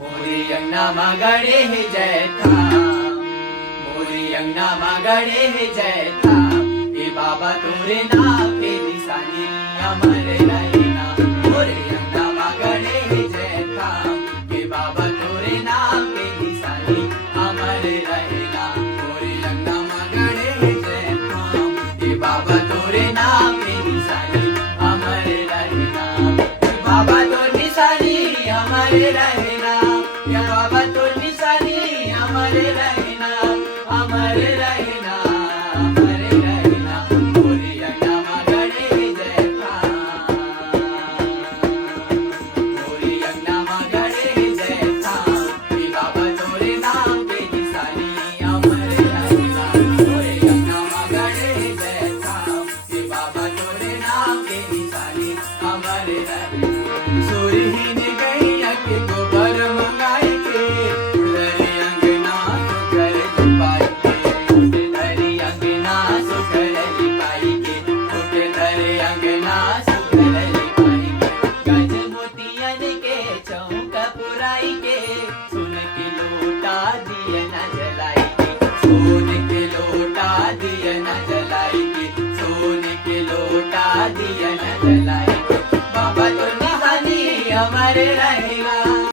मोरी अंगना गड़े है जय था, मोरी अंगना गड़े है जय था। ए बाबा तोरे नाम के निशानी अमर रहना। मोरे अंगना गड़े है जय था, ए बाबा तोरे नाम के निशानी अमर रहना। मोरे अंगना गड़े है जय था, ए बाबा तोरे नाम के निशानी अमर रहना। बाबा तो निशानी अमर रहना, या बाबा तो निशानी अमर रहना, अमर रहना, अमर रहना। मोरी अंगना गड़े जय था, मोरी अंगना गड़े जय था। ए बाबा तोरे नाम के निशानी अमर रहना। मोरे अंगना गड़े जय था, ए बाबा तोरे नाम के निशानी अमर रहना। सूरहीन गैया के गोबर मंगाई के, उधर अंगना सुखर लिपाई के, उधर अंगना सुखर लिपाई के, उधर अंगना सुखर लिपाई के। गज मोतियन के चौका पुराई के, सुन के लोटा दिया न जलाई के, सोन के लोटा दिया न जलाई के, सोन के लोटा दिया न जलाई के। बाबा तो निशानी अमर रहे।